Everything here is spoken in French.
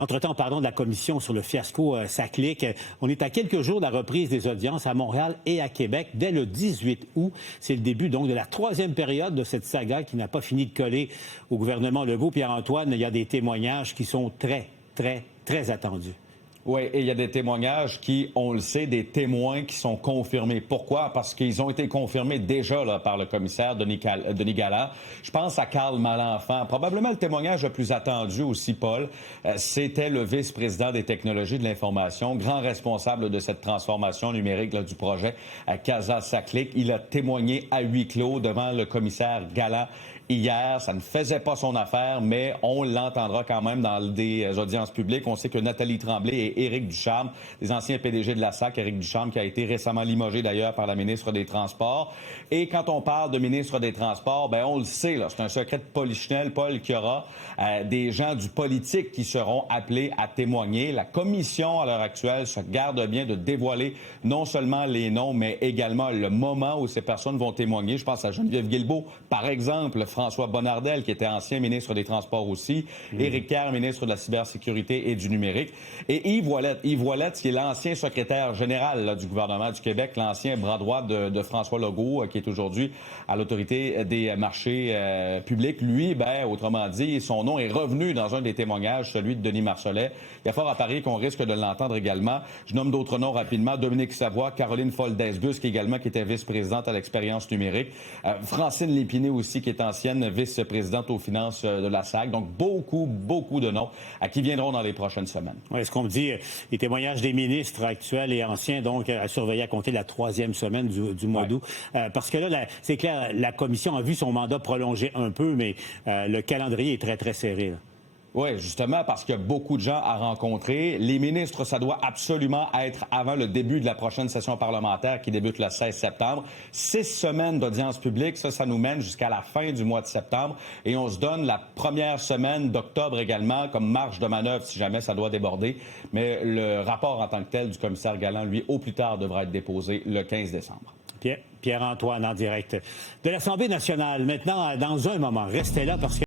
Entre-temps, parlons de la commission sur le fiasco Saclic. On est à quelques jours de la reprise des audiences à Montréal et à Québec dès le 18 août. C'est le début donc de la troisième période de cette saga qui n'a pas fini de coller au gouvernement Legault. Pierre-Antoine, il y a des témoignages qui sont très attendus. Oui, et il y a des témoignages qui, on le sait, des témoins qui sont confirmés. Pourquoi? Parce qu'ils ont été confirmés déjà là, par le commissaire Denis Galland. Je pense à Carl Malenfant. Probablement le témoignage le plus attendu aussi, Paul, c'était le vice-président des technologies de l'information, grand responsable de cette transformation numérique là, du projet Casa-Saclic. Il a témoigné à huis clos devant le commissaire Galland hier. Ça ne faisait pas son affaire, mais on l'entendra quand même dans des audiences publiques. On sait que Nathalie Tremblay et Éric Ducharme, les anciens PDG de la SAC, Éric Ducharme qui a été récemment limogé d'ailleurs par la ministre des Transports. Et quand on parle de ministre des Transports, ben on le sait, là, c'est un secret de polichinelle, Paul, qu'il y aura des gens du politique qui seront appelés à témoigner. La commission, à l'heure actuelle, se garde bien de dévoiler non seulement les noms, mais également le moment où ces personnes vont témoigner. Je pense à Geneviève Guilbeault, par exemple, François Bonnardel, qui était ancien ministre des Transports aussi, Éric Kerr, ministre de la Cybersécurité et du Numérique, et Yves Ouellette, qui est l'ancien secrétaire général là, du gouvernement du Québec, l'ancien bras droit de François Legault, qui est aujourd'hui à l'autorité des marchés publics. Lui, autrement dit, son nom est revenu dans un des témoignages, celui de Denis Marcellet. Il y a fort à parier qu'on risque de l'entendre également. Je nomme d'autres noms rapidement. Dominique Savoie, Caroline Foll-Desbus, qui était vice-présidente à l'expérience numérique. Francine Lépiné aussi, qui est ancienne vice-présidente aux finances de la SAC. Donc, beaucoup de noms qui viendront dans les prochaines semaines. Oui, ce qu'on me dit, les témoignages des ministres actuels et anciens, donc, à surveiller à compter la troisième semaine du mois d'août. Parce que là, c'est clair, la commission a vu son mandat prolongé un peu, mais le calendrier est très serré, là. Oui, justement, parce qu'il y a beaucoup de gens à rencontrer. Les ministres, ça doit absolument être avant le début de la prochaine session parlementaire qui débute le 16 septembre. 6 semaines d'audience publique, ça nous mène jusqu'à la fin du mois de septembre. Et on se donne la première semaine d'octobre également comme marge de manœuvre si jamais ça doit déborder. Mais le rapport en tant que tel du commissaire Galland, lui, au plus tard, devra être déposé le 15 décembre. Pierre-Antoine en direct de l'Assemblée nationale. Maintenant, dans un moment, restez là parce que